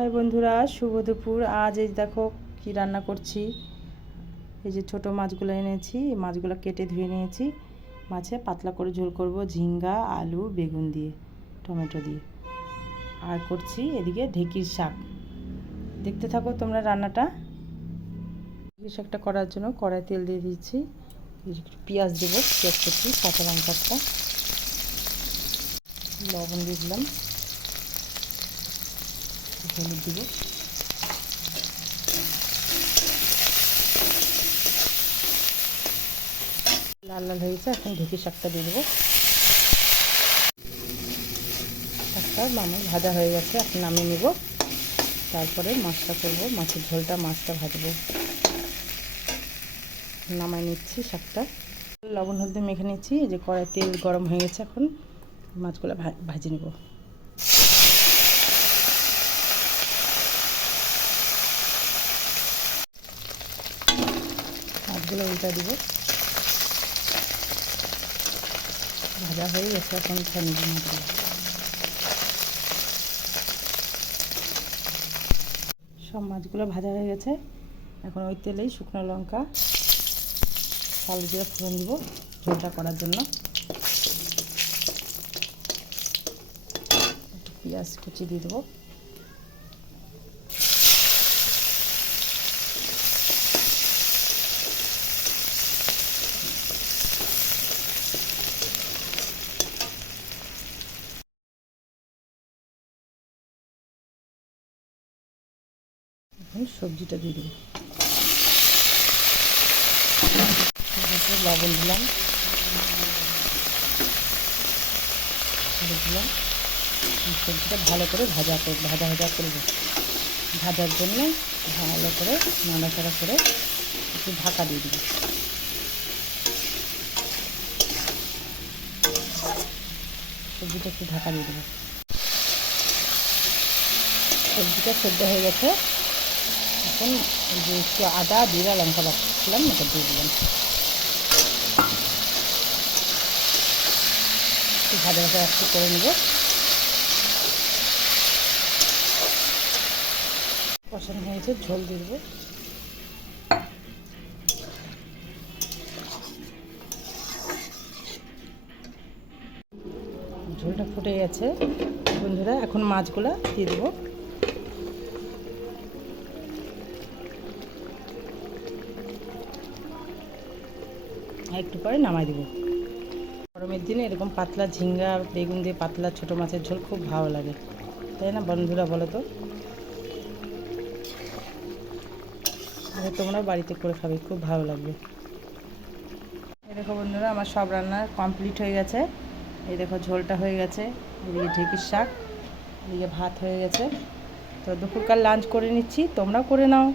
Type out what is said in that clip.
High বন্ধুরা, শুভ দুপুর। আজ এই দেখো কি রান্না করছি। এই যে ছোট মাছগুলো এনেছি, এই মাছগুলো কেটে ধুয়ে নিয়েছি। মাছে পাতলা করে ঝোল করব ঝিঙ্গা, আলু, বেগুন দিয়ে, টমেটো দিয়ে। আর করছি এদিকে ঢেঁকির শাক। দেখতে থাকো তোমরা রান্নাটা। ঢেঁকির শাকটা করার জন্য কড়াই তেল দিয়ে দিচ্ছি। পেঁয়াজ দেবো, পেঁয়াজ কুচি, কাঁচা লঙ্কা একটা, লবণ দিয়ে দিলাম, হলুদ দেবো, লাল লাল হয়ে গেছে। এখন ঢেঁকির শাকটা দিয়ে দেবো। শাকটা ভাজা হয়ে গেছে, এখন নামিয়ে নেব। তারপরে মাছটা করব, মাছের ঝোলটা, মাছটা ভাজবো। নামাই নিচ্ছি শাকটা, লবণ হলদে মেখে নিচ্ছি। এই যে কড়াই তেল গরম হয়ে গেছে, এখন মাছগুলো ভাজে নেব। মাছগুলো উল্টা দিব, ভাজা হয়ে গেছে। এখন উঠে নেব মাছগুলো। সব মাছগুলো ভাজা হয়ে গেছে। এখন ওই তেলেই শুকনো লঙ্কা, কালো জিরা ফোড়ন দিব ঝোলটা করার জন্য। একটু পেঁয়াজ কুচি দিয়ে দেবো। এখন সবজিটা দিয়ে দেবো। লবণ দিলাম, দিলাম। সবজিটা ভালো করে ভাজা করব। ভাজার জন্য ভালো করে নাড়াচাড়া করে একটু ঢাকা দিয়ে দেবো। সবজিটা একটু ঢাকা দিয়ে দেবো। সবজিটা সেদ্ধ হয়ে গেছে। এখন যে একটু আদা, জিরা, লঙ্কা বাটছিলাম, ওটা দিয়ে দিলাম। একটু ভাজা একটু করে নেব। কষানো হয়েছে, ঝোল দিয়ে দেবো। ঝোলটা ফুটে গেছে বন্ধুরা, এখন মাছগুলো দিয়ে দেবো। একটু পরে নামাই দেবো। গরমের দিনে এরকম পাতলা ঝিঙ্গা, বেগুন দিয়ে পাতলা ছোটো মাছের ঝোল খুব ভালো লাগে, তাই না বন্ধুরা, বলো তো? আর তোমরা বাড়িতে করে খাবে, খুব ভালো লাগবে। এই দেখো বন্ধুরা, আমার সব রান্না কমপ্লিট হয়ে গেছে। এই দেখো ঝোলটা হয়ে গেছে, এদিকে ঢেঁকির শাক, এদিকে ভাত হয়ে গেছে। তো দুপুরকার লাঞ্চ করে নিচ্ছি, তোমরাও করে নাও।